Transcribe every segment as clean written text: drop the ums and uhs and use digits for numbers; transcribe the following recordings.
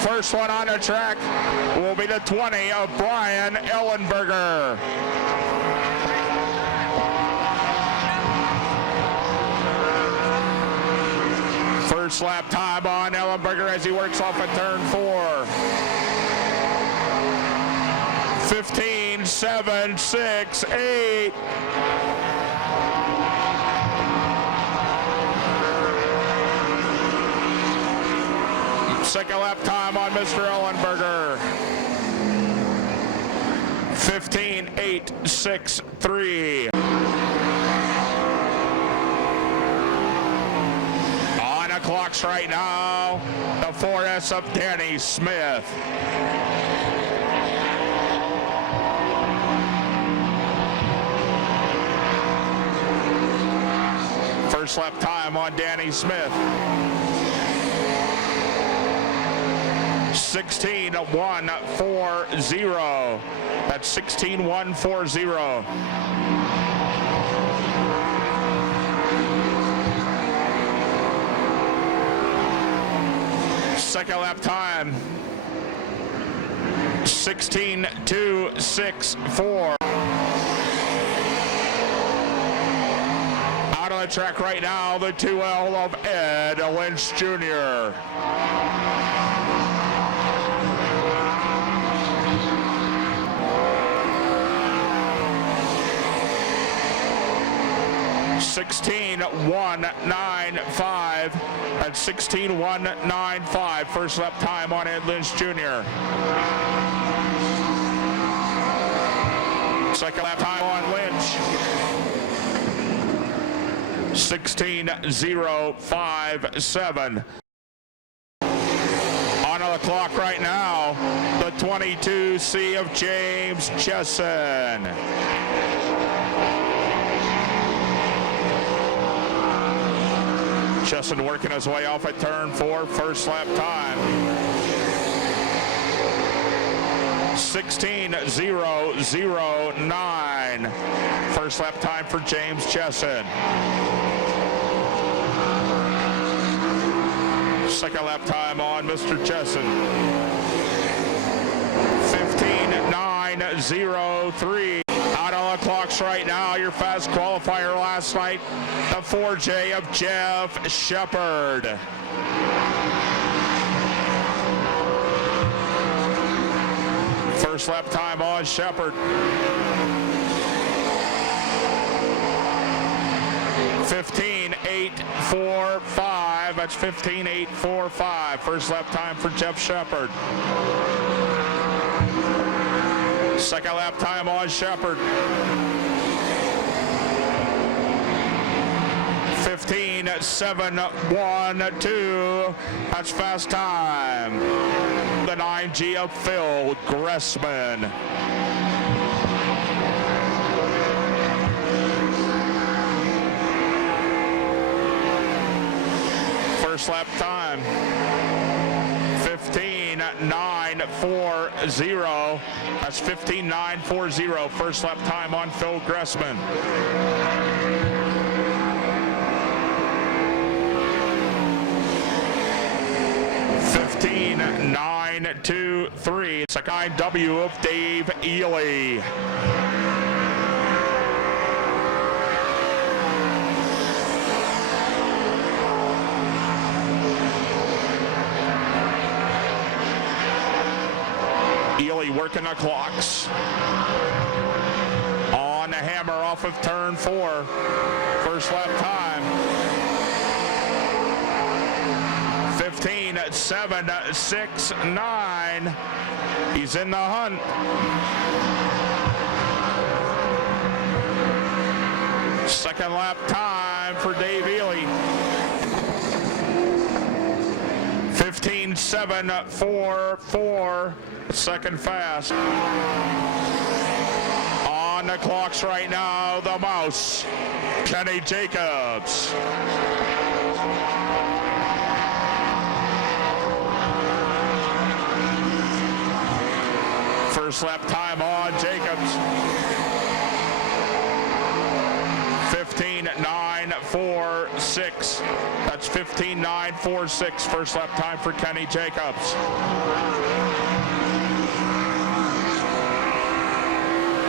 First one on the track will be the 20 of Brian Ellenberger. First lap time on Ellenberger as he works off at turn 4. 15, 7, 6, 8. Second lap time on Mr. Ellenberger. 15, 8, 6, 3. On the clocks right now, the 4S of Danny Smith. First lap time on Danny Smith. 16-1-4-0. That's 16-1-4-0. Second lap time. 16-2-6-4. Out on the track right now, the 2L of Ed Lynch Jr. Sixteen, 1, 9, 5. At 16, 1, 9, 5. First lap time on Ed Lynch Jr. Second lap time on Lynch. 16, 0, 5, 7. On the clock right now, the 22C of James Chesson. Chesson working his way off at turn 4, first lap time. 16-0-0-9. First lap time for James Chesson. Second lap time on Mr. Chesson. 15-9-0-3. Out on the clocks right now, your fast qualifier last night, the 4J of Jeff Shepard. First lap time on Shepard. 15-8-4-5. That's 15-8-4-5. First lap time for Jeff Shepard. Second lap time on Shepard. 15-7-1-2. That's fast time. The 9G of Phil Gressman. First lap time. 15-9-4-0. That's 15-9-4-0. First lap time on Phil Gressman. 15-9-2-3. Second W of Dave Ely. Ely working the clocks. On the hammer off of turn 4. First lap time. 15-7-6-9. He's in the hunt. Second lap time for Dave Ely. 15-7-4-4. Second fast. On the clocks right now, the mouse, Kenny Jacobs. First lap time on Jacobs. 15-9-4-6. 6. That's 15.946. First lap time for Kenny Jacobs.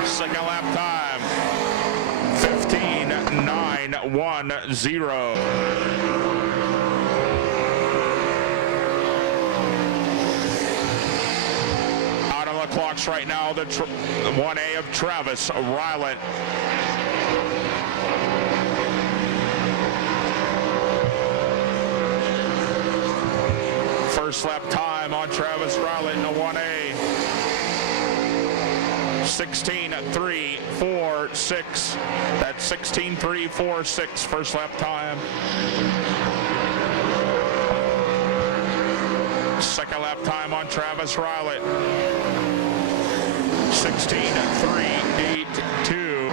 Second lap time, 15.910. Out on the clocks right now, the 1A of Travis Ryland. First lap time on Travis Ryland in the 1A. 16.346. That's 16.346. First lap time. Second lap time on Travis Ryland. 16.382.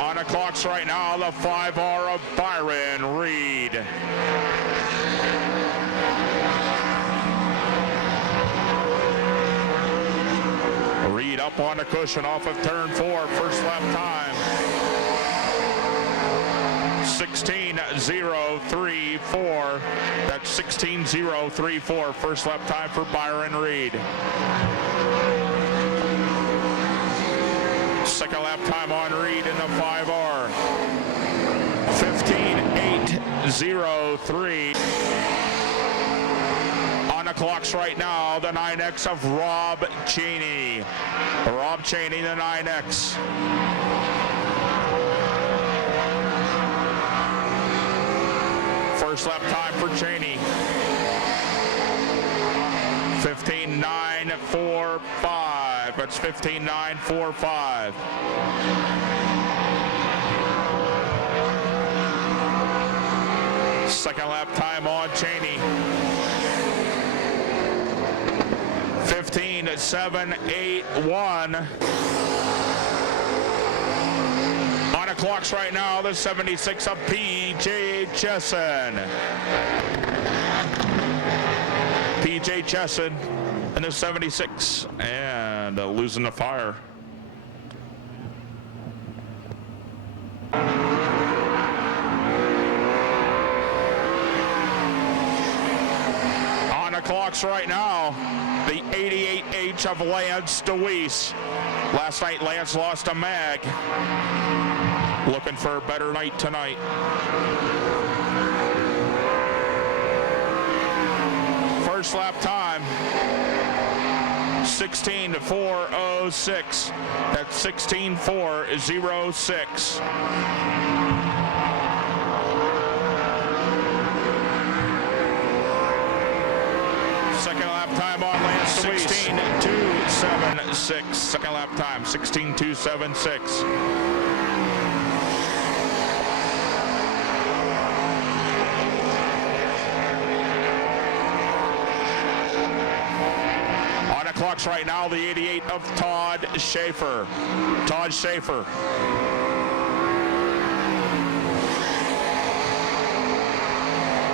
On the clocks right now, the 5R of Byron Reed. Reed up on the cushion off of turn 4, first lap time. 16.034. That's 16.034. First lap time for Byron Reed. Second lap time on Reed in the 5R. 15.803. On the clocks right now, the 9X of Rob Cheney. Rob Cheney, the 9X. First lap time for Cheney. 15.945. That's 15.945. Second lap time on Cheney. 15.781. On the clocks right now, the 76 of P.J. Chesson. P.J. Chesson in the 76 and losing the fire. On the clocks right now, the 88H of Lance DeWeese. Last night, Lance lost a mag. Looking for a better night tonight. First lap time, 16.406. That's 16.406. Second lap time on Lance DeWeese. 16.276. Second lap time, 16.276. Clocks right now, the 88 of Todd Schaefer. Todd Schaefer.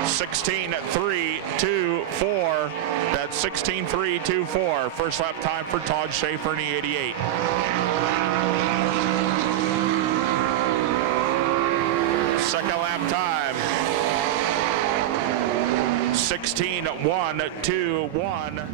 $16.324. That's 16.324. First lap time for Todd Schaefer in the 88. Second lap time, 16.121.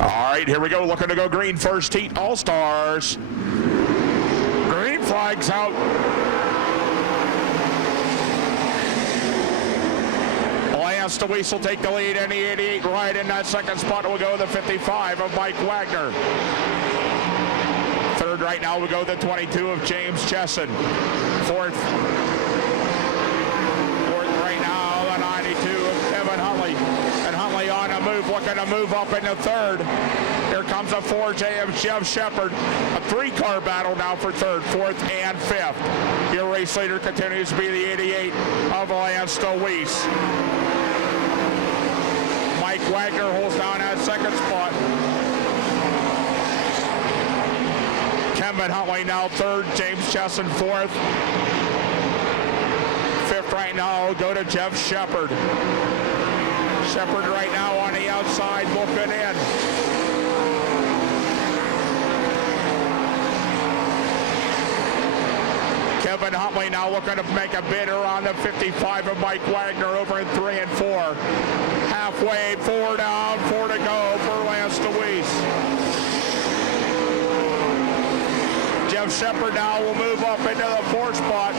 All right, here we go. Looking to go green first heat. All-Stars. Green flags out. Lance DeWeese will take the lead in the 88. Right in that second spot will go the 55 of Mike Wagner. Third right now will go the 22 of James Chesson. Fourth right now, the 92 of Evan Huntley. And Huntley on a move, looking to move up into third. Here comes a 4J of Jeff Shepard. A three-car battle now for third, fourth, and fifth. Your race leader continues to be the 88 of Lance DeWeese. Mike Wagner holds down that second spot. Kevin Huntley now third, James Chesson fourth. Fifth right now will go to Jeff Shepard. Shepard right now on the outside looking in. Kevin Huntley now looking to make a bid around the 55 of Mike Wagner over in 3 and 4. Halfway, 4 down, 4 to go for Lance DeWeese. Jeff Shepard now will move up into the 4th spot.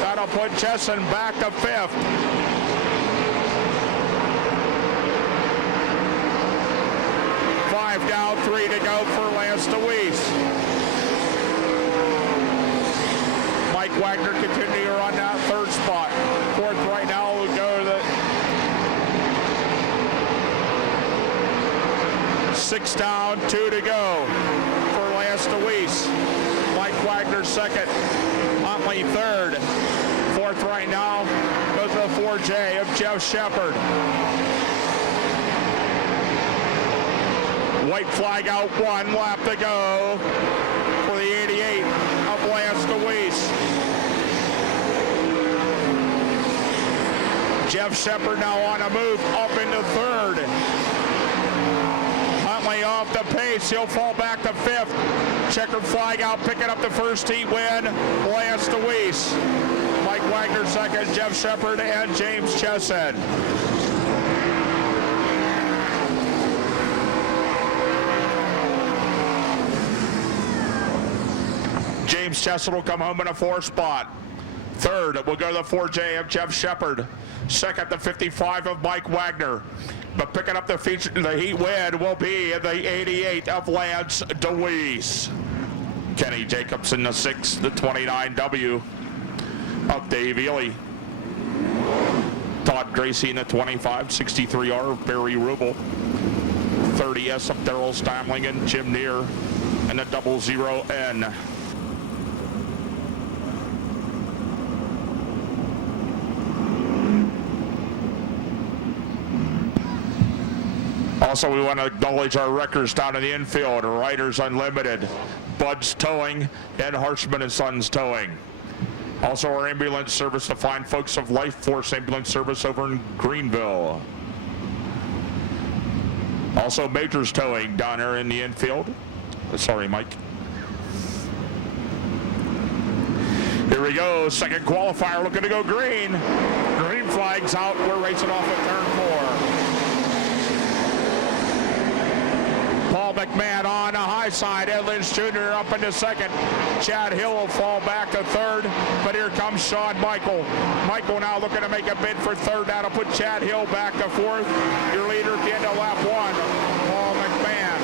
That'll put Chesson back to 5th. Five down, 3 to go for Lance DeWeese. Mike Wagner continue on that 3rd spot. 4th right now will go to the 6 down, 2 to go for Lance DeWeese. Mike Wagner 2nd, Huntley 3rd. 4th right now goes to the 4J of Jeff Shepard. White flag out, 1 lap to go for the 88 of Lance DeWeese. Jeff Shepard now on a move up into 3rd. Huntley off the pace, he'll fall back to 5th. Checkered flag out, picking up the first heat win, Lance DeWeese. Mike Wagner 2nd, Jeff Shepard and James Chesson. James Chesson will come home in a 4th spot. 3rd will go to the 4J of Jeff Shepard. 2nd, the 55 of Mike Wagner. But picking up the heat win will be the 88 of Lance DeWeese. Kenny Jacobs in the 6th, the 29W of Dave Ely. Todd Gracie in the 25, 63R of Barry Rubel. 30S of Daryl Stamling and Jim Neer, and the 00N. Also, we want to acknowledge our wreckers down in the infield, Riders Unlimited, Bud's Towing, and Harshman & Sons Towing. Also, our ambulance service, the fine folks of Life Force Ambulance Service over in Greenville. Also, Majors Towing down there in the infield. Sorry, Mike. Here we go, 2nd qualifier looking to go green. Green flag's out, we're racing off at turn 4. Paul McMahon on the high side. Ed Lynch Jr. up into 2nd. Chad Hill will fall back to 3rd, but here comes Shawn Michael. Michael now looking to make a bid for 3rd. That'll put Chad Hill back to 4th. Your leader at the end of lap 1, Paul McMahon.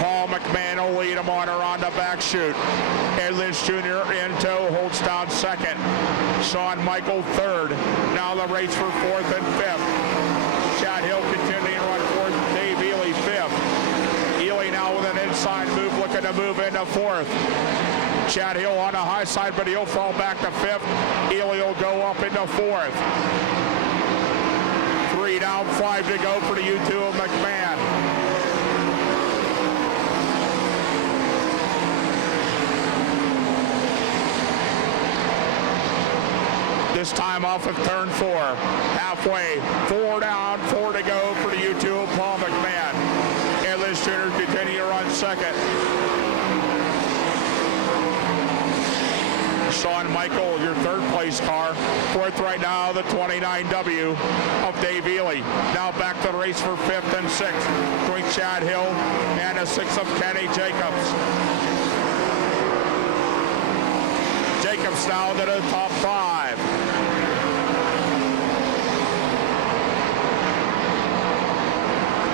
Paul McMahon will lead him on around the back chute. Ed Lynch Jr. in tow, holds down 2nd. Shawn Michael 3rd. Now the race for 4th and 5th. Chad Hill continuing to run 4th. Dave Ely 5th. Ely now with an inside move, looking to move into 4th. Chad Hill on the high side, but he'll fall back to 5th. Ely will go up into 4th. 3 down, 5 to go for the U2 of McMahon. This time off of turn 4. Halfway, 4 down, 4 to go for the U2 of Paul McMahon. And Liz Jr. continue to run 2nd. Shawn Michael, your 3rd place car. 4th right now, the 29W of Dave Ely. Now back to the race for 5th and 6th. Between Chad Hill and the 6th of Kenny Jacobs. Jacobs now to the top 5.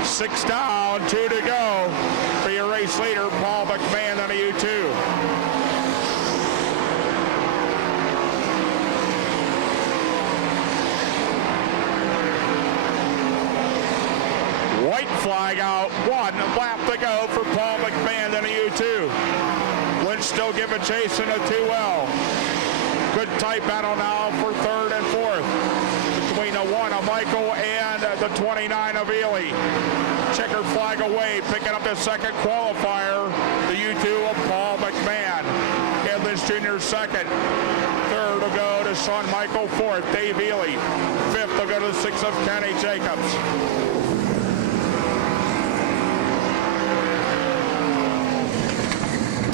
Six down, 2 to go for your race leader, Paul McMahon on a U2. White flag out, 1 lap to go for Paul McMahon on a U2. Lynch still giving chase in a 2L. Good tight battle now for 3rd and 4th. Between the 1 of Michael and the 29 of Ely. Checker flag away, picking up the second qualifier. The U2 of Paul McMahon. Edlins Jr. second. Third will go to Shawn Michael. Fourth, Dave Ely. Fifth will go to the 6 of Kenny Jacobs.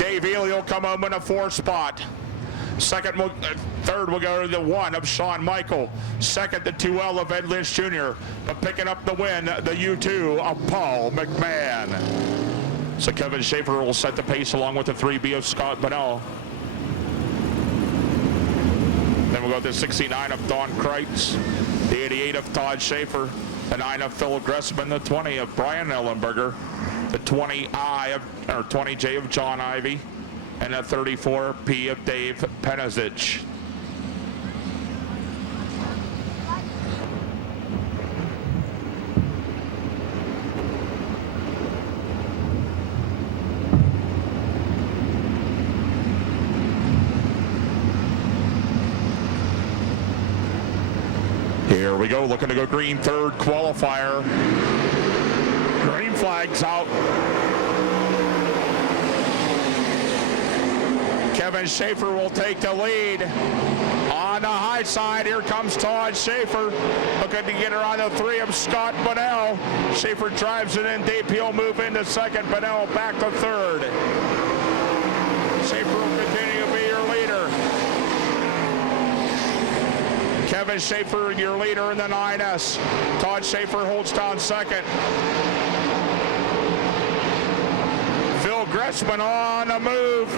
Dave Ely will come home in a 4 spot. Third will go to the 1 of Shawn Michael. Second, the 2L of Ed Lynch Jr. But picking up the win, the U2 of Paul McMahon. So Kevin Schaefer will set the pace along with the 3B of Scott Bunnell. Then we'll go to the 69 of Don Kreitz, the 88 of Todd Schaefer, the 9 of Phil Gressman, the 20 of Brian Ellenberger, the 20J of John Ivey, and a 34P of Dave Penizich. Here we go, looking to go green, third qualifier. Green flag's out. Kevin Schaefer will take the lead. On the high side, here comes Todd Schaefer. Looking to get her on the 3 of Scott Bunnell. Schaefer drives it in deep. He'll move into second. Bunnell back to third. Schaefer will continue to be your leader. Kevin Schaefer, your leader in the 9S. Todd Schaefer holds down second. Phil Gressman on the move.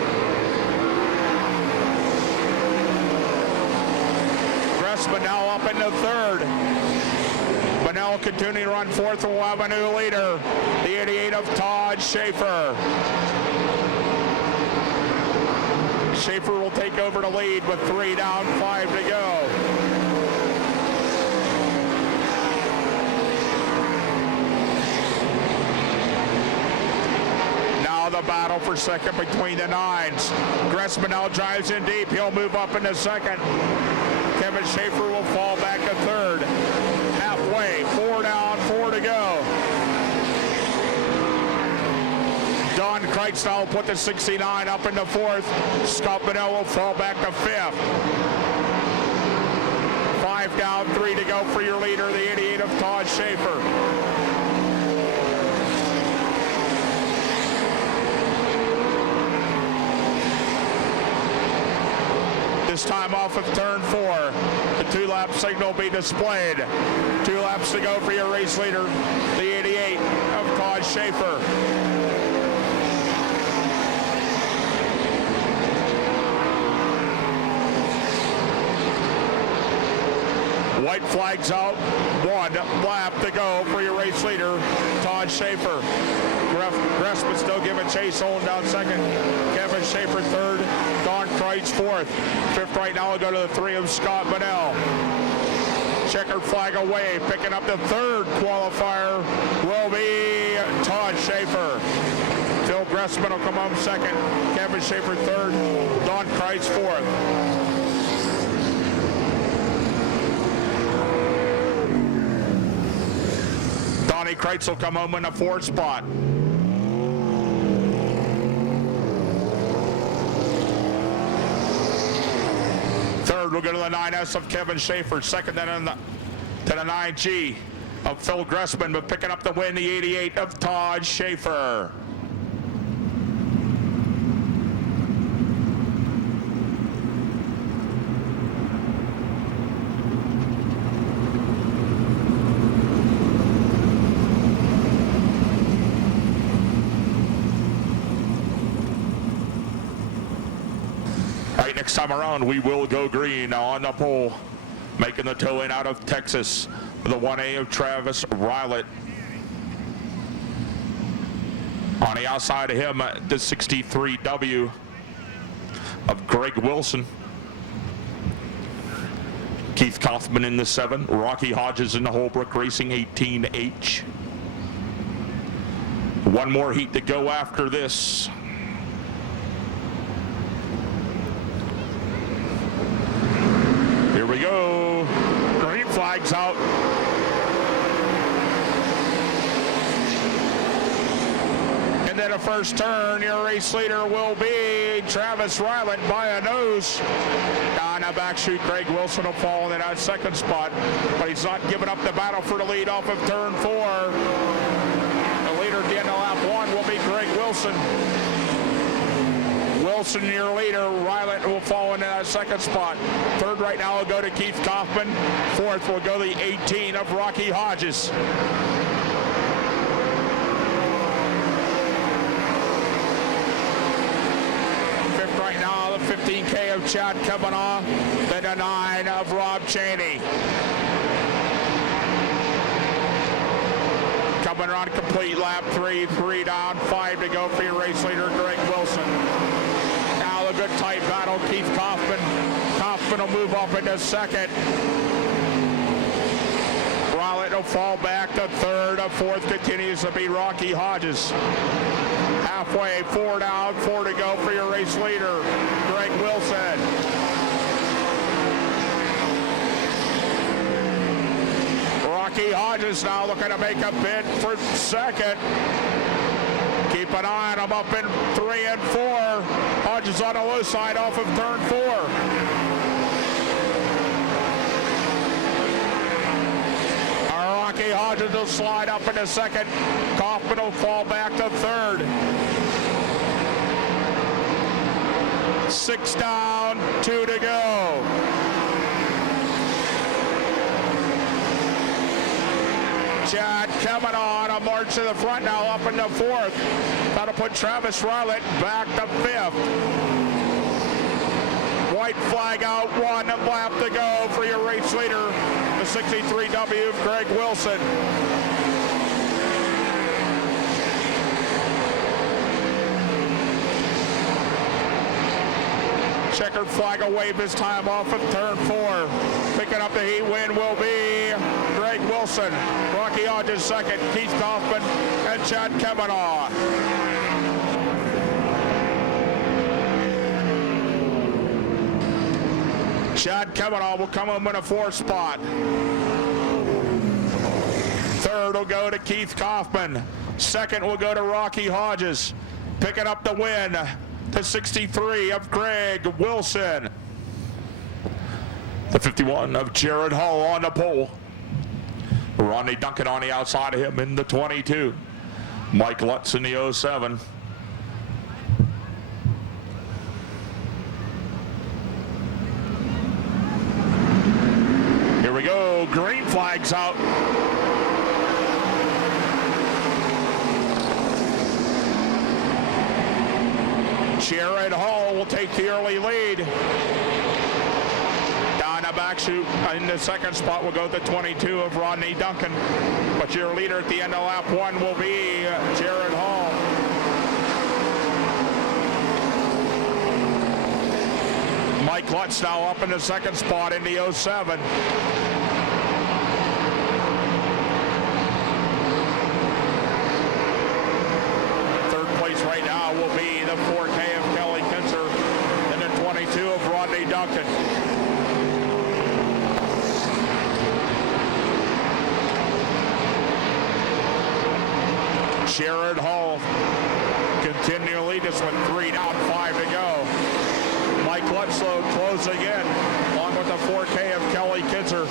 Gressman now up into third. Bunnell continuing to run fourth and will have a new leader. The 88 of Todd Schaefer. Schaefer will take over the lead with 3 down, 5 to go. The battle for second between the 9s. Gressman now drives in deep. He'll move up into second. Kevin Schaefer will fall back to third. Halfway, 4 down, 4 to go. Don Kreitz now will put the 69 up into fourth. Scott Bunnell will fall back to fifth. 5 down, 3 to go for your leader, the 88 of Todd Schaefer. This time off of turn 4. The 2-lap signal will be displayed. 2 laps to go for your race leader, the 88 of Todd Schaefer. White flags out. 1 lap to go for your race leader, Todd Schaefer. Gressman still giving chase, holding down second. Kevin Schaefer third. Don Kreitz fourth. Fifth right now will go to the 3 of Scott Bunnell. Checkered flag away. Picking up the third qualifier will be Todd Schaefer. Phil Gressman will come home second. Kevin Schaefer third. Don Kreitz fourth. Donnie Kreitz will come home in a 4th spot. Third will go to the 9S of Kevin Schaefer. Second then to the 9G of Phil Gressman, but picking up the win, the 88 of Todd Schaefer. Next time around, we will go green on the pole, making the tow-in out of Texas, the 1A of Travis Rylett. On the outside of him, the 63W of Greg Wilson. Keith Kaufman in the 7, Rocky Hodges in the Holbrook Racing 18H. One more heat to go after this. Here we go. Green flag's out. the first turn. Your race leader will be Travis Ryland by a nose. Down the back chute, Greg Wilson will fall in that second spot, but he's not giving up the battle for the lead off of turn 4. The leader at the end of lap 1 will be Greg Wilson. Wilson, your leader. Ryland will fall into that second spot. Third right now will go to Keith Kaufman. Fourth will go the 18 of Rocky Hodges. Fifth right now, the 15K of Chad Kavanaugh. Then the 9 of Rob Cheney. Coming on complete lap 3, 3 down, 5 to go for your race leader, Greg Wilson. Now a good tight battle, Keith Kaufman. Kaufman will move up into second. Ryland will fall back to third. Fourth continues to be Rocky Hodges. Halfway, 4 down, 4 to go for your race leader, Greg Wilson. Rocky Hodges now looking to make a bid for second. Keep an eye on him up in 3 and 4. Hodges on the low side off of turn 4. Rocky Hodges will slide up into second. Kaufman will fall back to third. 6 down, 2 to go. Chad Kavanaugh on a march to the front now up into fourth. That'll put Travis Ryland back to fifth. White flag out, 1 lap to go for your race leader, the 63W, Greg Wilson. Checkered flag will wave his time off of turn 4. Picking up the heat win will be Greg Wilson. Rocky Hodges second, Keith Kaufman, and Chad Kavanaugh. Chad Kavanaugh will come home in a 4th spot. Third will go to Keith Kaufman. Second will go to Rocky Hodges. Picking up the win, the 63 of Greg Wilson. The 51 of Jared Hall on the pole. Rodney Duncan on the outside of him in the 22. Mike Lutz in the 07. Here we go, green flags out. Jared Hall will take the early lead. Down the back chute in the second spot will go the 22 of Rodney Duncan. But your leader at the end of lap 1 will be Jared Hall. Mike Lutz now up in the second spot in the 07. Right now will be the 4K of Kelly Kinzer and the 22 of Rodney Duncan. Jared Hall continually just with 3 down, 5 to go. Mike Lutzlow closing in along with the 4K of Kelly Kinzer.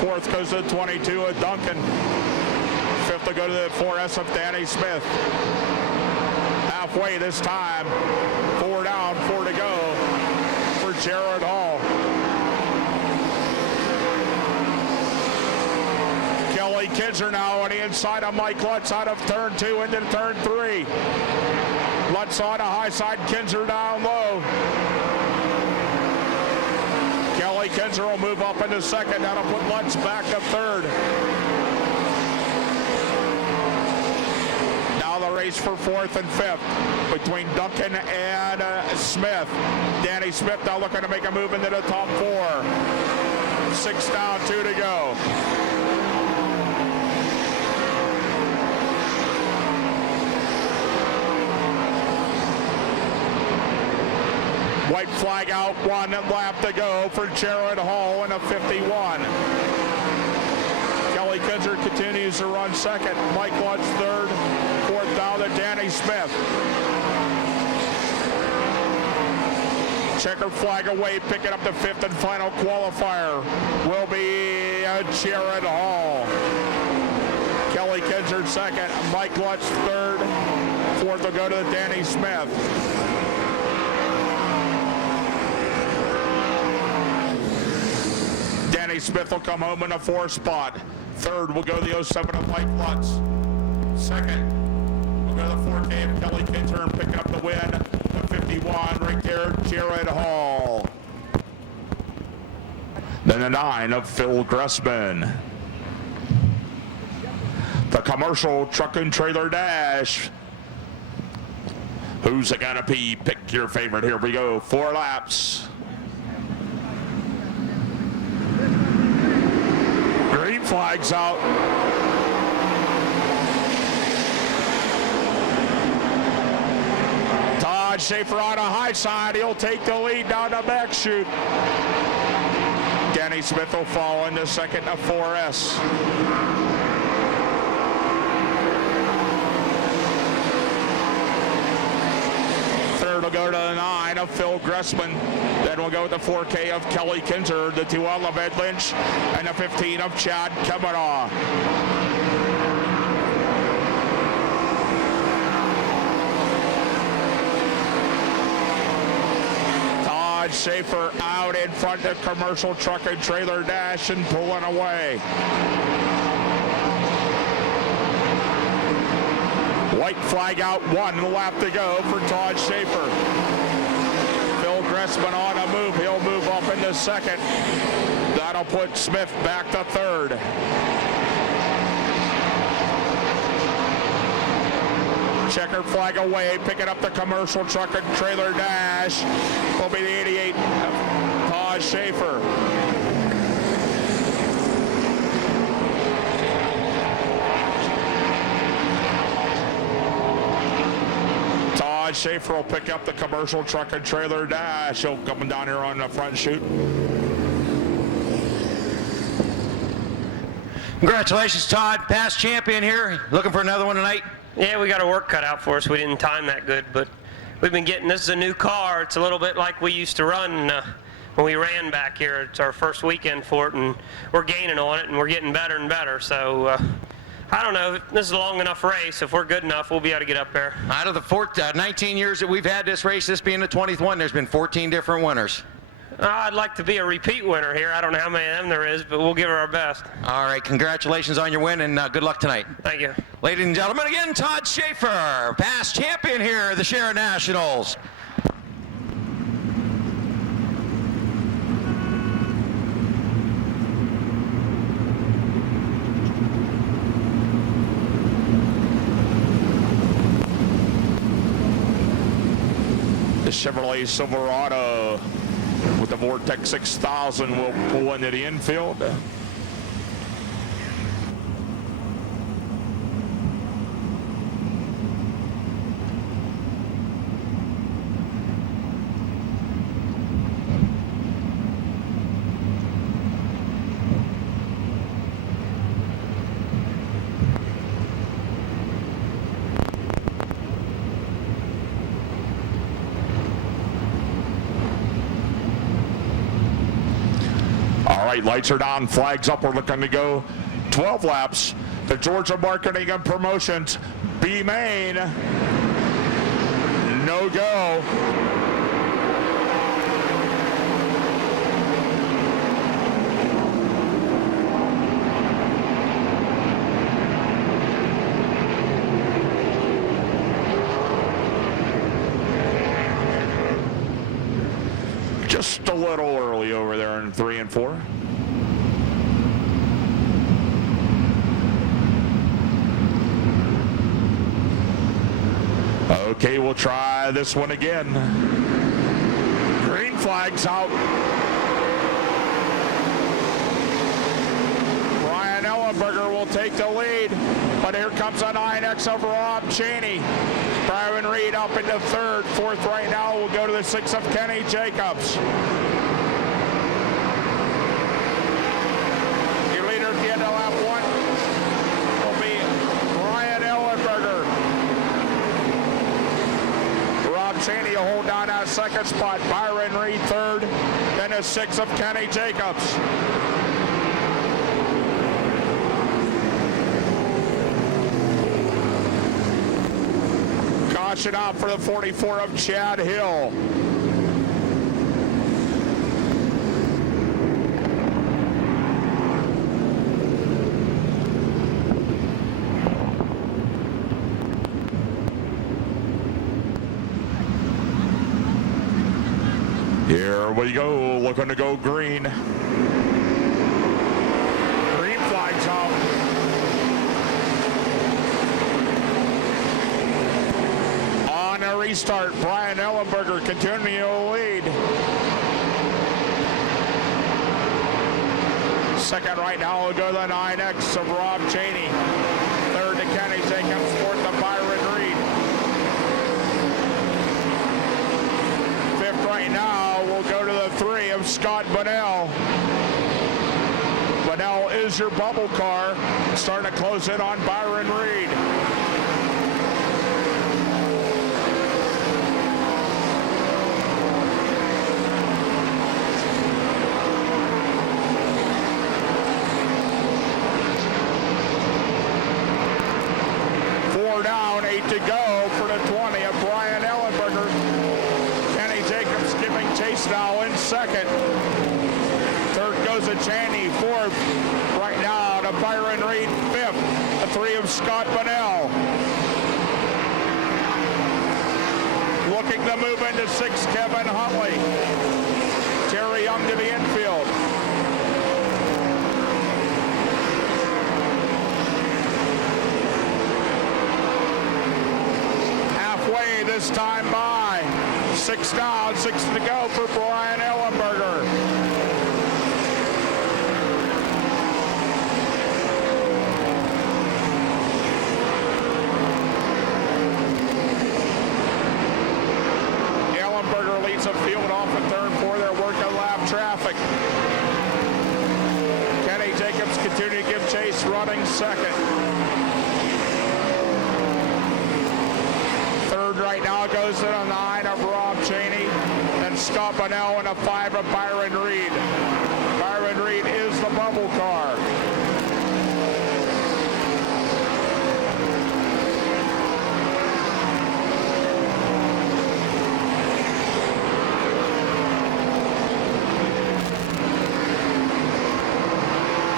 Fourth goes to the 22 of Duncan. Fifth will go to the 4S of Danny Smith. Halfway this time, 4 down, 4 to go for Jared Hall. Kelly Kinzer now on the inside of Mike Lutz out of turn 2 into turn 3. Lutz on the high side, Kinzer down low. Kelly Kinzer will move up into second. That'll put Lutz back to third. The race for 4th and 5th between Duncan and Smith. Danny Smith now looking to make a move into the top 4. 6 down, 2 to go. White flag out, 1 lap to go for Jared Hall in a 51. Kelly Kinzer continues to run second. Mike Lutz third. Fourth down to to Danny Smith. Checker flag away, picking up the fifth and final qualifier will be Sharon Hall. Kelly Kinzer second, Mike Lutz third, fourth will go to Danny Smith. Danny Smith will come home in the fourth spot. Third will go the 07 of Mike Lutz. Second will go the 4K of Kelly Kinzer, picking up the win. The 51 right there, Jared Hall. Then the 9 of Phil Gressman. The commercial truck and trailer dash. Who's it gonna be? Pick your favorite. Here we go. 4 laps. Green flag's out. Todd Schaefer on a high side. He'll take the lead down the back chute. Danny Smith will fall into second of 4S. Third will go to the 9 of Phil Gressman. Then we'll go with the 4K of Kelly Kinzer, the 2L of Ed Lynch, and the 15 of Chad Kavanaugh. Todd Schaefer out in front of commercial truck and trailer dash and pulling away. White flag out, 1 lap to go for Todd Schaefer. Phil Gressman on a move. He'll move up into second. That'll put Smith back to third. Checkered flag away, picking up the commercial truck and trailer dash will be the 88 of Todd Schaefer. Todd Schaefer will pick up the commercial truck and trailer dash. He'll come down here on the front chute. Congratulations, Todd. Past champion here. Looking for another one tonight? Yeah, we got our work cut out for us. We didn't time that good, but we've been getting, this is a new car. It's a little bit like we used to run when we ran back here. It's our first weekend for it, and we're gaining on it, and we're getting better and better. So, I don't know. If this is a long enough race. If we're good enough, we'll be able to get up there. Out of the 19 years that we've had this race, this being the 20th one, there's been 14 different winners. I'd like to be a repeat winner here. I don't know how many of them there is, but we'll give it our best. All right, congratulations on your win, and good luck tonight. Thank you. Ladies and gentlemen, again, Todd Schaefer, past champion here at the Sharon Nationals. The Chevrolet Silverado with the Vortex 6000 will pull into the infield. All right, lights are down, flags up. We're looking to go 12 laps. The Georgia Marketing and Promotions B main. No go. Just a little early over there in 3 and 4. Okay, we'll try this one again. Green flag's out. Brian Ellenberger will take the lead, but here comes a 9X of Rob Cheney. Byron Reed up into third. Fourth right now will go to the 6 of Kenny Jacobs. Your leader at the end of lap 1 will be Brian Ellenberger. Cheney will hold down that second spot. Byron Reed third, then a 6 of Kenny Jacobs. Caution out for the 44 of Chad Hill. Here we go, looking to go green. Green flags out. On a restart, Brian Ellenberger continuing to lead. Second right now will go the 9X of Rob Cheney. Third to Kenny Jacobs, fourth to Byron Reed. Fifth right now will go to the 3 of Scott Bunnell. Bunnell is your bubble car. Starting to close in on Byron Reed. Down, 8 to go for the 20 of Brian Ellenberger. Kenny Jacobs giving chase now in second. Third goes to Cheney. Fourth right now to Byron Reed. Fifth, the 3 of Scott Bunnell. Looking to move into 6, Kevin Huntley. Terry Young to the infield. This time by 6 down, 6 to go for Brian Ellenberger. Ellenberger leads the field off at third and 4. They're working lap traffic. Kenny Jacobs continue to give chase, running second. Right now goes to the 9 of Rob Cheney, then Scott Bunnell and a 5 of Byron Reed. Byron Reed is the bubble car.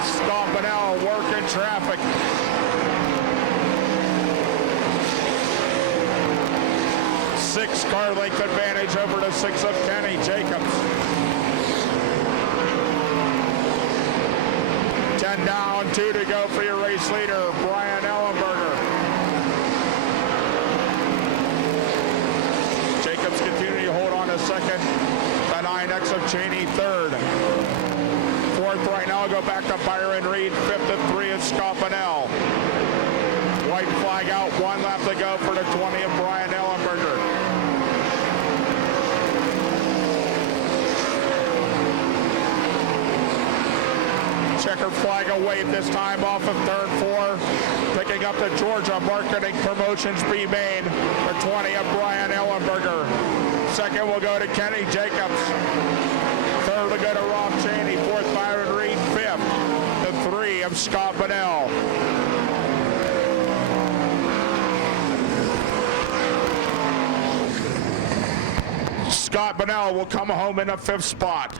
Scott Bunnell working traffic. 6 car length advantage over the 6 of Kenny Jacobs. 10 down, 2 to go for your race leader, Brian Ellenberger. Jacobs continuing to hold on to second. The 9X of Cheney third. Fourth right now go back to Byron Reed. Fifth and 3 is Scott Bunnell. White flag out, 1 lap to go for the 20 of Brian Ellenberger. Checkered flag a wave this time off of third 4. Picking up the Georgia Marketing Promotions B main. The 20 of Brian Ellenberger. Second will go to Kenny Jacobs. Third will go to Rob Cheney. Fourth, Byron Reed. Fifth, the 3 of Scott Bunnell. Scott Bunnell will come home in the 5th spot.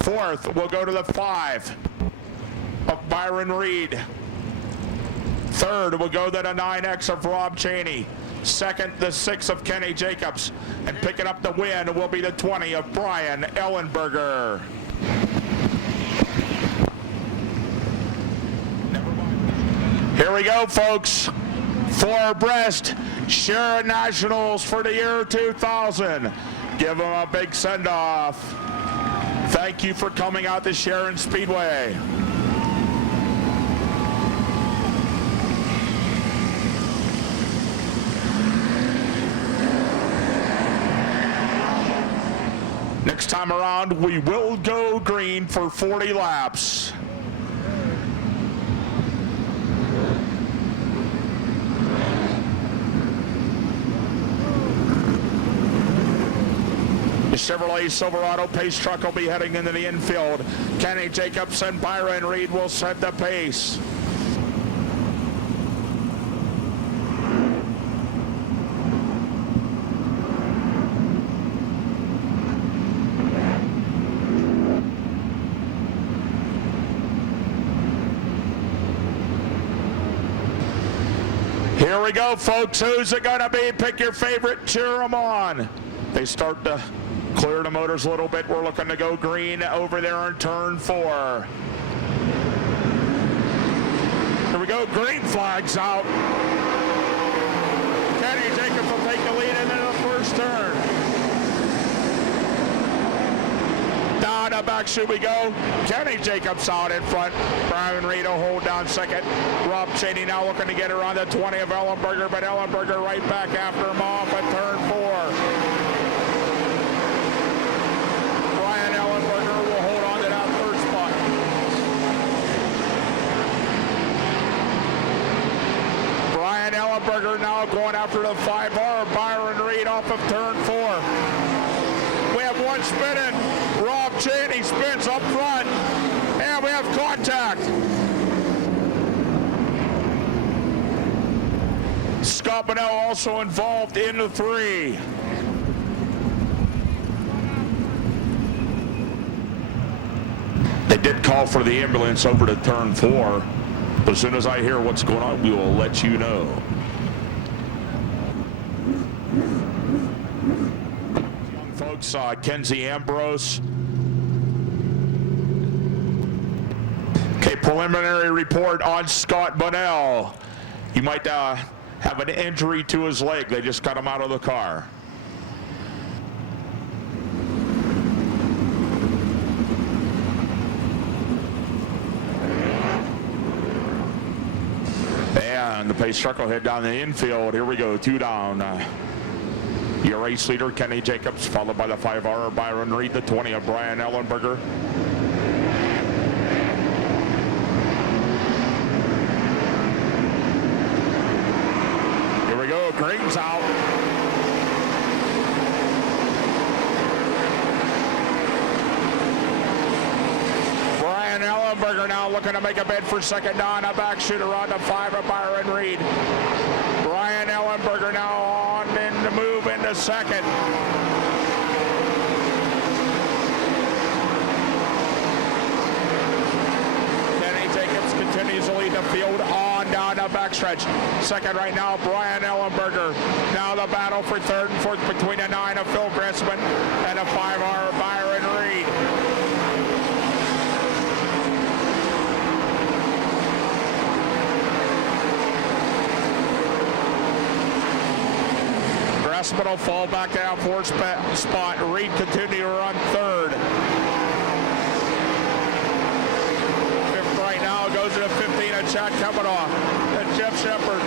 Fourth will go to the 5 of Byron Reed. Third will go to the 9X of Rob Cheney. Second, the 6 of Kenny Jacobs. And picking up the win will be the 20 of Brian Ellenberger. Here we go, folks. 4 abreast Sharon Nationals for the year 2000. Give them a big send-off. Thank you for coming out to Sharon Speedway. Next time around, we will go green for 40 laps. Chevrolet Silverado pace truck will be heading into the infield. Kenny Jacobs and Byron Reed will set the pace. Here we go, folks. Who's it going to be? Pick your favorite. Cheer them on. They start to clear the motors a little bit. We're looking to go green over there in turn 4. Here we go. Green flag's out. Kenny Jacobs will take the lead into the first turn. Down the back should we go. Kenny Jacobs out in front. Byron Reed will hold down second. Rob Cheney now looking to get around the 20 of Ellenberger, but Ellenberger right back after him off at turn 4. Brian Ellenberger will hold on to that third spot. Brian Ellenberger now going after the 5R. Byron Reed off of turn 4. We have one spinning. Rob Cheney spins up front. And we have contact. Scott Bonnell also involved in the 3. They did call for the ambulance over to turn 4. But as soon as I hear what's going on, we will let you know. Young folks, Kenzie Ambrose. Okay, preliminary report on Scott Bonnell. He might have an injury to his leg. They just got him out of the car. And the pace truck will head down the infield. Here we go, 2 down. Your race leader, Kenny Jacobs, followed by the 5R, Byron Reed, the 20 of Brian Ellenberger. Here we go, Green's out. Brian Ellenberger now looking to make a bid for second down. A back shooter on the 5 of Byron Reed. Brian Ellenberger now on in the move into second. Kenny Jacobs continues to lead the field on down the backstretch. Second right now, Brian Ellenberger. Now the battle for third and fourth between the 9 of Phil Gressman and a 5R Byron Reed. Gressman will fall back down fourth spot. Reed continue to run third. Fifth right now goes to the 15 of Chad Kavanaugh and Jeff Shepard.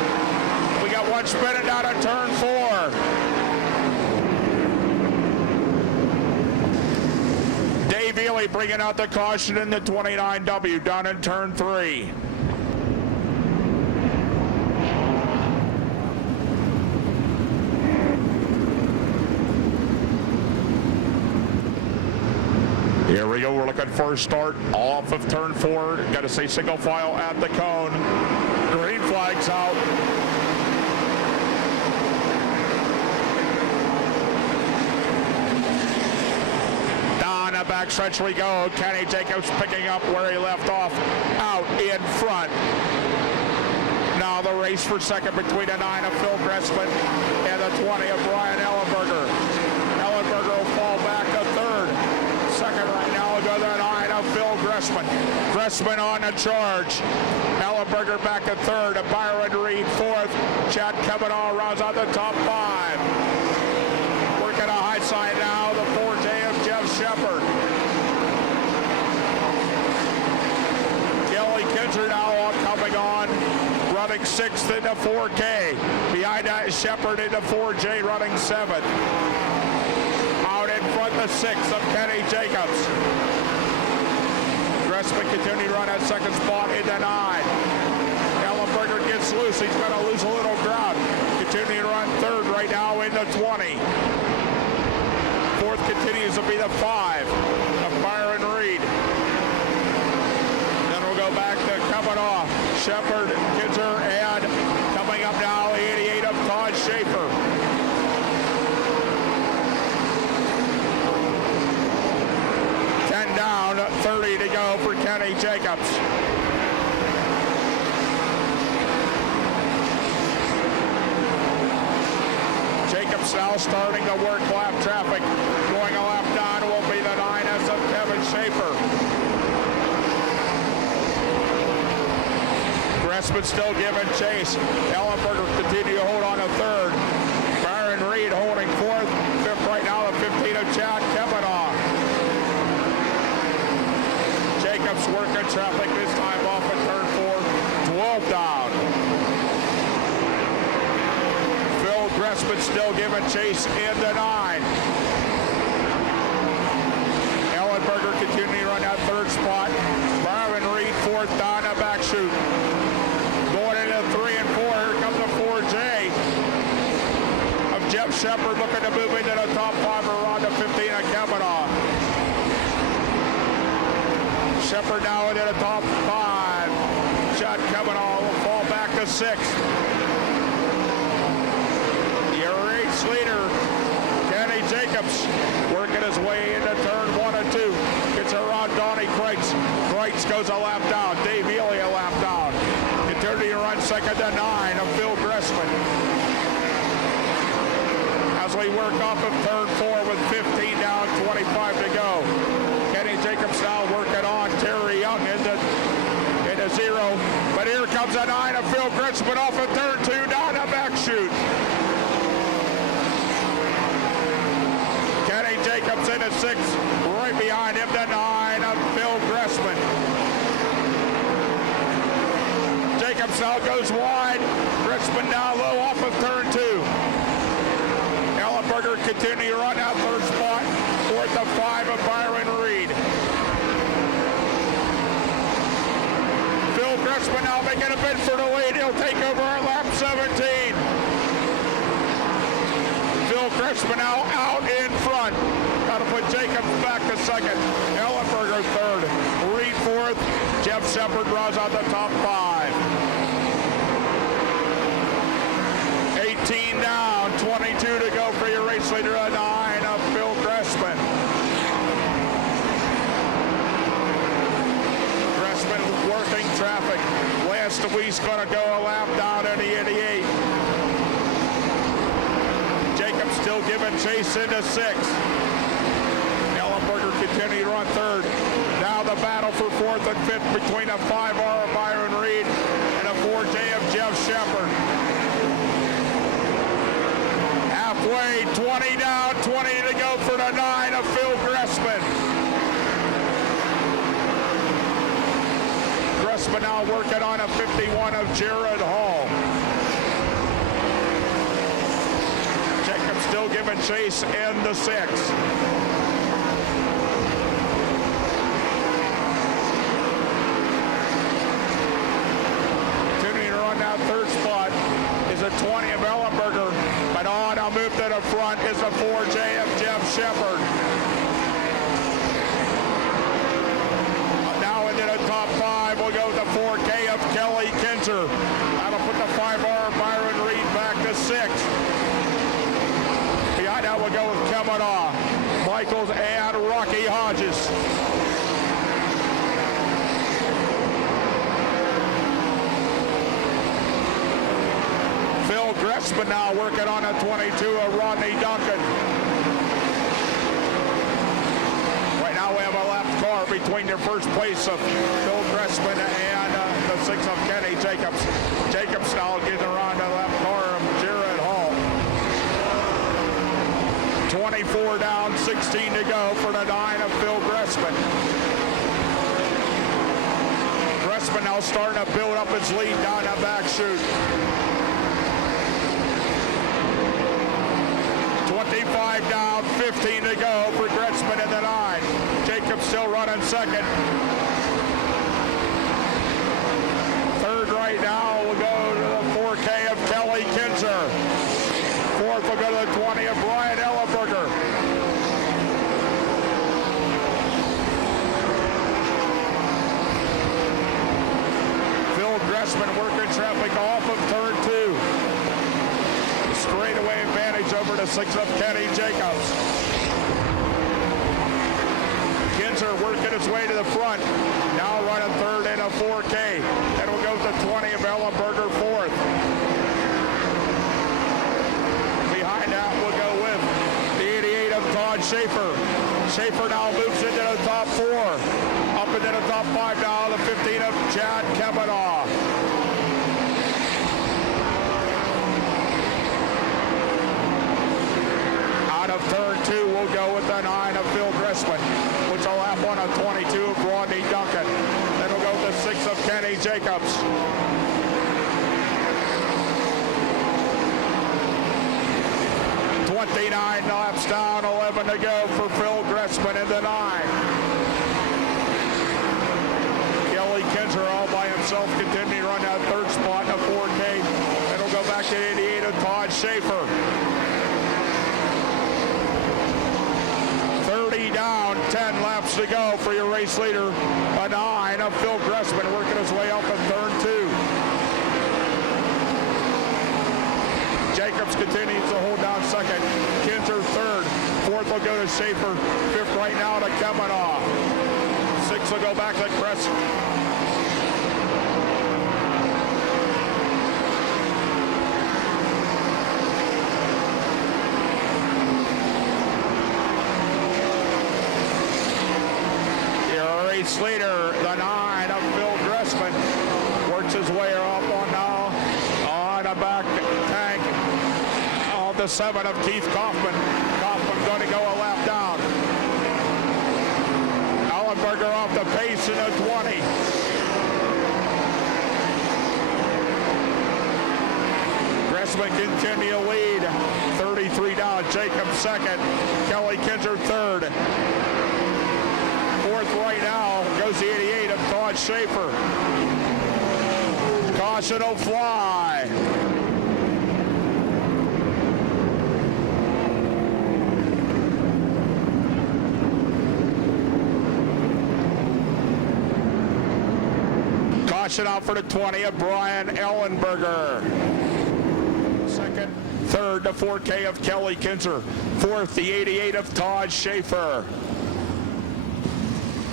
We got one spinning down at turn 4. Dave Ely bringing out the caution in the 29W down in turn 3. Here we go, we're looking for a start off of turn 4. Got to say single file at the cone. Green flag's out. Down the backstretch we go. Kenny Jacobs picking up where he left off, out in front. Now the race for second between the 9 of Phil Gressman and the 20 of Brian Ellenberger. Ellenberger will fall back to third. Second right now will go to the 9 of Phil Gressman. Gressman on the charge. Ellenberger back to third. Byron Reed fourth. Chad Kavanaugh rounds out the top 5. Working a high side now, the 4J of Jeff Shepard. Kelly Kinzer now coming on, running 6th in the 4K. Behind that is Shepard in the 4J running 7th. Out in front, the 6th of Kenny Jacobs. Gressman continue to run at second spot in the 9. Ellenberger gets loose. He's going to lose a little ground. Continue to run third right now in the 20. fourth continues to be the 5 of Byron Reed. Then we'll go back to coming off Shepard, Kinzer, and coming up now the 88 of Todd Schaefer. Down, 30 to go for Kenny Jacobs. Jacobs now starting to work lap traffic. Going a lap down will be the 9S of Kevin Schaefer. Gressman still giving chase. Ellenberger continue to hold on to third. Byron Reed holding fourth. Fifth right now, the 15 of Chad Kavanaugh. Jacobs working traffic this time off at turn 4, 12 down. Phil Gressman still giving chase in the 9. Ellenberger continuing to run that third spot. Byron Reed fourth down a back chute. Going into 3 and 4, here comes a 4J of Jeff Shepard looking to move into the top 5 around the 15 of Kavanaugh. Shepard now into the top 5. Chad Kavanaugh will fall back to 6th. Your race leader, Kenny Jacobs, working his way into turn 1 and 2. Gets around Donnie Kreitz. Kreitz goes a lap down. Dave Ely a lap down. Continuing to run second to 9 of Phil Gressman. As we work off of turn 4 with 15 down, 25 to go. Kenny Jacobs now working on Terry Young into 0. But here comes a 9 of Phil Gressman off of turn 2 down a back chute. Kenny Jacobs into 6. Right behind him, the 9 of Phil Gressman. Jacobs now goes wide. Gressman now low off of turn 2. Ellenberger continue to run out third spot. Fourth of 5 of Byron Reed. Phil Gressman now making a bid for the lead. He'll take over at lap 17. Phil Gressman now out in front. Got to put Jacobs back to second. Ellenberger third. Reed fourth. Jeff Shepard draws out the top 5. 18 down, 22 to go for your race leader at 9 of Phil Gressman. Gressman working traffic. Lance DeWeese going to go a lap down in the 88. Jacobs still giving chase into 6. Ellenberger continuing to run third. Now the battle for 4th and 5th between a 5R of Byron Reed and a 4J of Jeff Shepard. Halfway, 20 down, 20 to go for the 9 of Phil Gressman. Gressman now working on a 51 of Jared Hall. Jacobs still giving chase in the 6. Continuing to run that third spot is a 20 of Ellenberger. But on, I'll move to the front is a 4J of Jeff Shepard. Now into the top 5, we'll go with the 4K of Kelly Kinzer. That'll put the 5R Byron Reed back to 6th. Behind that, we'll go with Kavanaugh, Michaels, and Rocky Hodges. Phil Gressman now working on a 22 of Rodney Duncan. Right now we have a left car between the first place of Phil Gressman and the 6 of Kenny Jacobs. Jacobs now getting around the left car of Jared Hall. 24 down, 16 to go for the 9 of Phil Gressman. Gressman now starting to build up his lead down that back chute. 25 down, 15 to go for Gressman in the 9. Jacobs still running second. Third right now will go to the 4K of Kelly Kinzer. Fourth will go to the 20 of Brian Ellenberger. Phil Gressman working traffic off of turn 2. Straightaway advantage over to 6 of Kenny Jacobs. Kinzer working his way to the front. Now running third in a 4K. And will go to 20 of Ellenberger fourth. Behind that we'll go with the 88 of Todd Schaefer. Schaefer now moves into the top 4. Up into the top 5 now, the 15 of Chad Kavanaugh. Out of turn 2, we'll go with the 9 of Phil Gressman, which will lap on a 22 of Rodney Duncan. Then we'll go with the 6 of Kenny Jacobs. .29 laps down, 11 to go for Phil Gressman in the 9. Kelly Kinzer all by himself continuing to run that third spot in a 4K. Then we'll go back to 88 of Todd Schaefer. 30 down, 10 laps to go for your race leader. A 9 of Phil Gressman working his way up in turn 2. Jacobs continues to hold down second. Kinzer third. Fourth will go to Schaefer. Fifth right now to Kavanaugh. 6 will go back to Gressman. Race leader, the 9 of Phil Gressman, works his way up on now on a back tank on the 7 of Keith Kaufman. Kaufman going to go a lap down. Ellenberger off the pace in a 20. Gressman continue to lead. 33 down. Jacobs second. Kelly Kinzer third. Fourth right now goes the 88 of Todd Schaefer. Caution will fly. Caution out for the 20 of Brian Ellenberger. Second, third, the 4K of Kelly Kinzer. Fourth, the 88 of Todd Schaefer.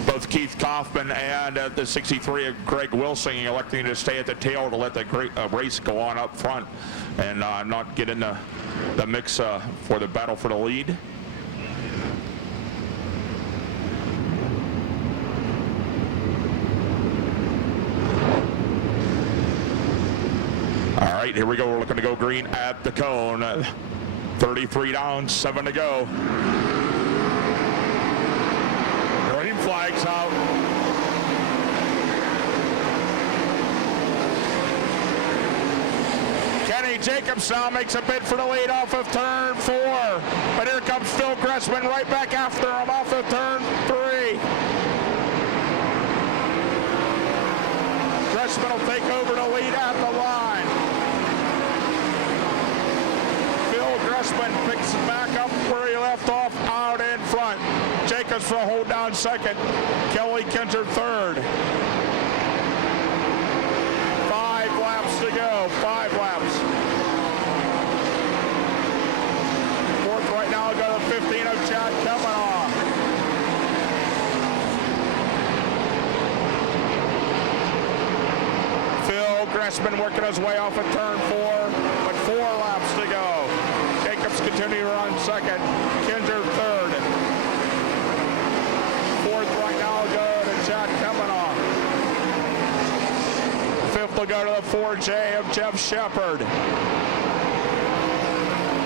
Both Keith Kaufman and the 63 of Greg Wilson electing to stay at the tail to let the race go on up front and not get in the mix for the battle for the lead. All right, here we go. We're looking to go green at the cone. 33 down, 7 to go. Flags out. Kenny Jacobs now makes a bid for the lead off of turn 4. But here comes Phil Gressman right back after him off of turn 3. Gressman will take over the lead at the line. Phil Gressman picks back up where he left off out in front. Jacobs will hold down second. Kelly Kinzer third. 5 laps to go. 5 laps. Fourth right now will go to 15 of Chad Kavanaugh. Phil Gressman working his way off of turn 4, but 4 laps to go. Jacobs continue to run second. Kinzer third. Fourth right now will go to Chad Kavanaugh. Fifth will go to the 4J of Jeff Shepard.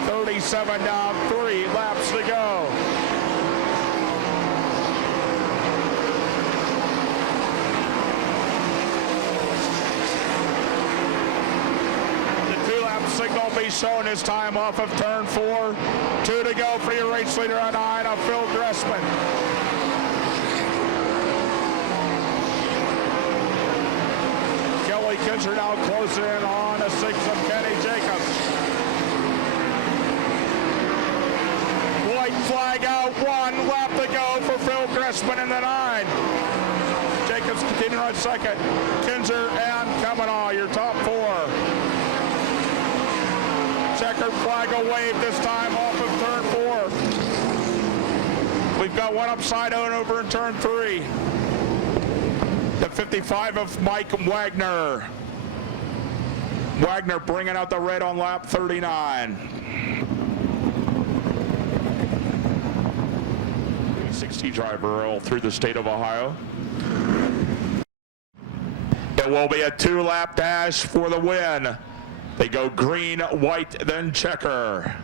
37 down, 3 laps to go. The 2-lap signal will be showing his time off of turn 4. 2 to go for your race leader on 9 of Phil Gressman. Kelly Kinzer now closing in on a 6 of Kenny Jacobs. White flag out, 1 lap to go for Phil Gressman in the 9. Jacobs Continuing on second, Kinzer and Kavanaugh, your top four. Checkered flag will wave this time off of turn four. We've got one upside down over in turn three. The 55 of Mike Wagner. Wagner bringing out the red on lap 39. 60 driver all through the state of Ohio. It will be a 2-lap dash for the win. They go green, white, then checker.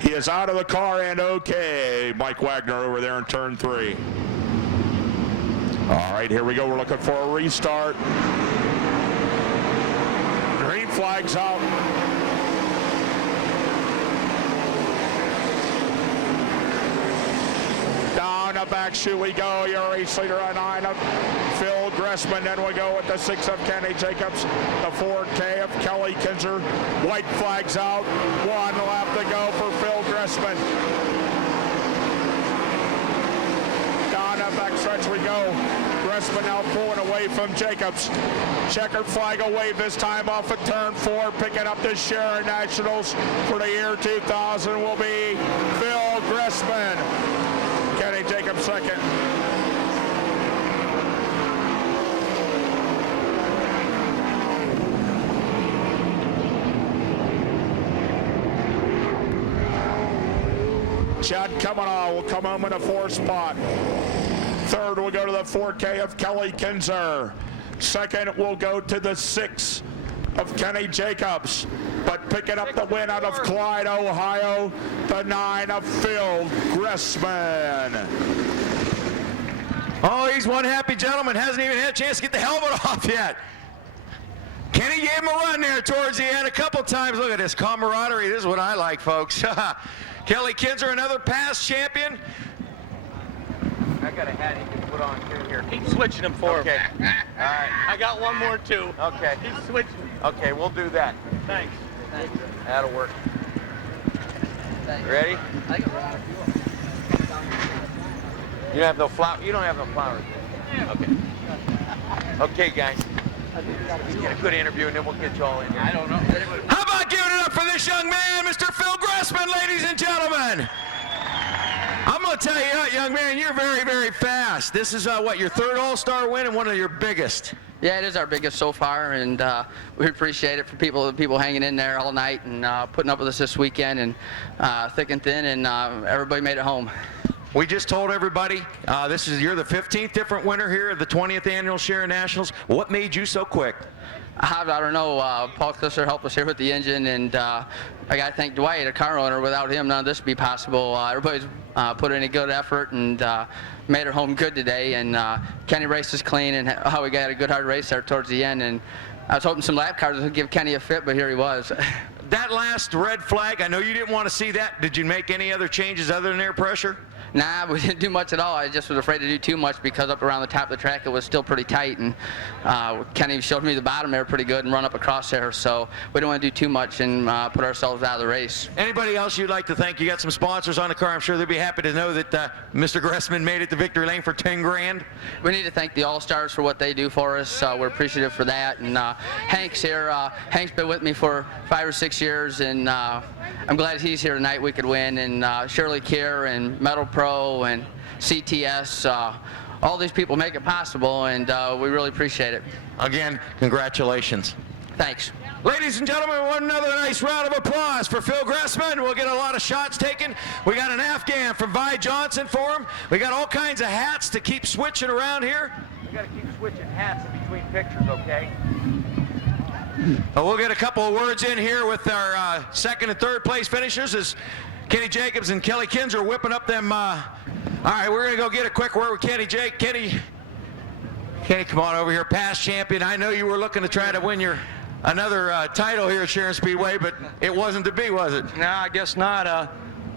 He is out of the car and okay. Mike Wagner over there in turn three. All right, here we go. We're looking for a restart. Green flag's out. Down the back chute we go. Your race leader on 9 of Phil Gressman. Then we go with the 6 of Kenny Jacobs. The 4K of Kelly Kinzer. White flag's out. 1 lap to go for Phil Gressman. Down the back stretch we go. Gressman now pulling away from Jacobs. Checkered flag will wave this time off of turn 4. Picking up the Sharon Nationals for the year 2000 will be Phil Gressman. Kenny Jacobs second. Chad Kavanaugh will come home in a 4 spot. Third will go to the 4K of Kelly Kinzer. Second will go to the 6 of Kenny Jacobs. But picking up the win out of Clyde, Ohio, the 9 of Phil Gressman. Oh, he's one happy gentleman. Hasn't even had a chance to get the helmet off yet. Kenny gave him a run there towards the end a couple times. Look at this camaraderie. This is what I like, folks. Kelly Kinzer, another past champion. I got a hat you can put on too here. Keep switching them for Okay. him. All right. I got one more too. Okay. Keep switching. Okay, we'll do that. Thanks. That'll work. Ready? You don't have no flower. You don't have no flowers. Okay. Okay, guys. Let's get a good interview and then we'll get you all in here. I don't know. How about giving it up for this young man, Mr. Phil Gressman, ladies and gentlemen? I'm going to tell you what, young man, you're very, very fast. This is, what, your 3rd All-Star win and one of your biggest. Yeah, it is our biggest so far, and we appreciate it for the people hanging in there all night and putting up with us this weekend, and thick and thin, and everybody made it home. We just told everybody, you're the 15th different winner here at the 20th Annual Sharon Nationals. What made you so quick? I don't know. Paul Klisser helped us here with the engine, and I got to thank Dwight, a car owner. Without him, none of this would be possible. Everybody's put in a good effort and made it home good today. And Kenny raced us clean, and we got a good hard race there towards the end. And I was hoping some lap cars would give Kenny a fit, but here he was. That last red flag, I know you didn't want to see that. Did you make any other changes other than air pressure? Nah, we didn't do much at all. I just was afraid to do too much because up around the top of the track it was still pretty tight, and Kenny showed me the bottom there pretty good and run up across there, so we don't want to do too much and put ourselves out of the race. Anybody else you'd like to thank? You got some sponsors on the car. I'm sure they'd be happy to know that Mr. Gressman made it to victory lane for 10 grand. We need to thank the All-Stars for what they do for us. We're appreciative for that, and Hank's here. Hank's been with me for 5 or 6 years, and I'm glad he's here tonight. We could win, and Shirley Keir and Metal Pro and CTS, all these people make it possible, and we really appreciate it. Again, congratulations. Thanks. Ladies and gentlemen, one another nice round of applause for Phil Gressman. We'll get a lot of shots taken. We got an Afghan from Vi Johnson for him. We got all kinds of hats to keep switching around here. We got to keep switching hats in between pictures, okay? We'll get a couple of words in here with our 2nd and 3rd place finishers as Kenny Jacobs and Kelly Kinzer whipping up them. All right, we're going to go get a quick word with Kenny. Kenny, come on over here. Past champion. I know you were looking to try to win another title here at Sharon Speedway, but it wasn't to be, was it? No, I guess not.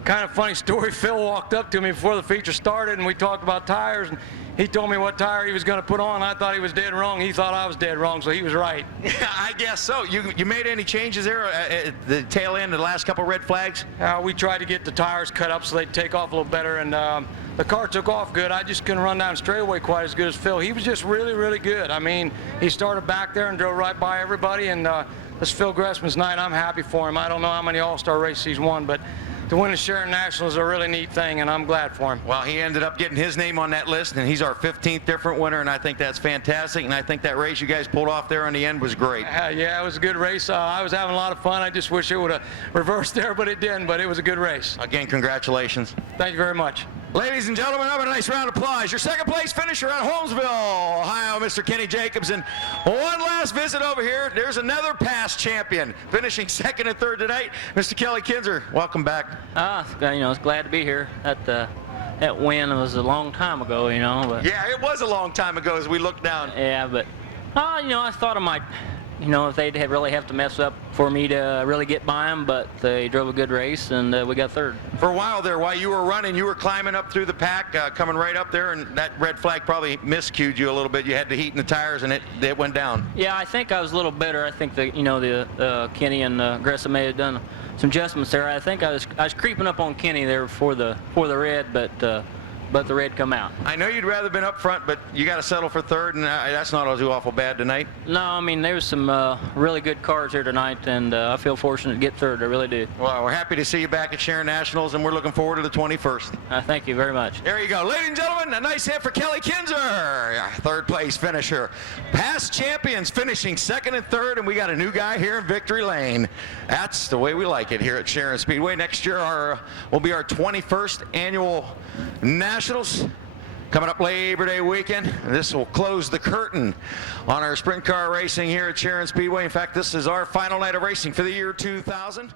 kind of funny story. Phil walked up to me before the feature started, and we talked about tires, and he told me what tire he was going to put on. I thought he was dead wrong. He thought I was dead wrong, so he was right. Yeah, I guess so. You made any changes there at the tail end of the last couple red flags? We tried to get the tires cut up so they'd take off a little better, and the car took off good. I just couldn't run down straightaway quite as good as Phil. He was just really, really good. I mean, he started back there and drove right by everybody, and this Phil Gressman's night, I'm happy for him. I don't know how many All-Star races he's won, but to win the Sharon National is a really neat thing, and I'm glad for him. Well, he ended up getting his name on that list, and he's our 15th different winner, and I think that's fantastic. And I think that race you guys pulled off there in the end was great. Yeah, it was a good race. I was having a lot of fun. I just wish it would have reversed there, but it didn't. But it was a good race. Again, congratulations. Thank you very much. Ladies and gentlemen, have a nice round of applause. Your second place finisher at Holmesville, Ohio, Mr. Kenny Jacobs. And one last visit over here. There's another past champion finishing second and third tonight, Mr. Kelly Kinzer. Welcome back. You know, it's glad to be here. That win was a long time ago, you know. But, yeah, it was a long time ago as we looked down. yeah, but, you know, I thought I might, you know, if they'd really have to mess up for me to really get by them, but they drove a good race, and we got third. For a while there, while you were running, you were climbing up through the pack, coming right up there, and that red flag probably miscued you a little bit. You had the heat in the tires, and it went down. Yeah, I think I was a little better. I think that, you know, the Kenny and Gressa may have done some adjustments there. I think I was creeping up on Kenny there for the red, but the red come out. I know you'd rather been up front, but you got to settle for third, and that's not too awful bad tonight. No, I mean, there was some really good cars here tonight, and I feel fortunate to get third. I really do. Well, we're happy to see you back at Sharon Nationals, and we're looking forward to the 21st. Thank you very much. There you go. Ladies and gentlemen, a nice hit for Kelly Kinzer, third place finisher. Past champions finishing second and third, and we got a new guy here in Victory Lane. That's the way we like it here at Sharon Speedway. Next year will be our 21st annual Nationals. Coming up Labor Day weekend, this will close the curtain on our sprint car racing here at Sharon Speedway. In fact, this is our final night of racing for the year 2000.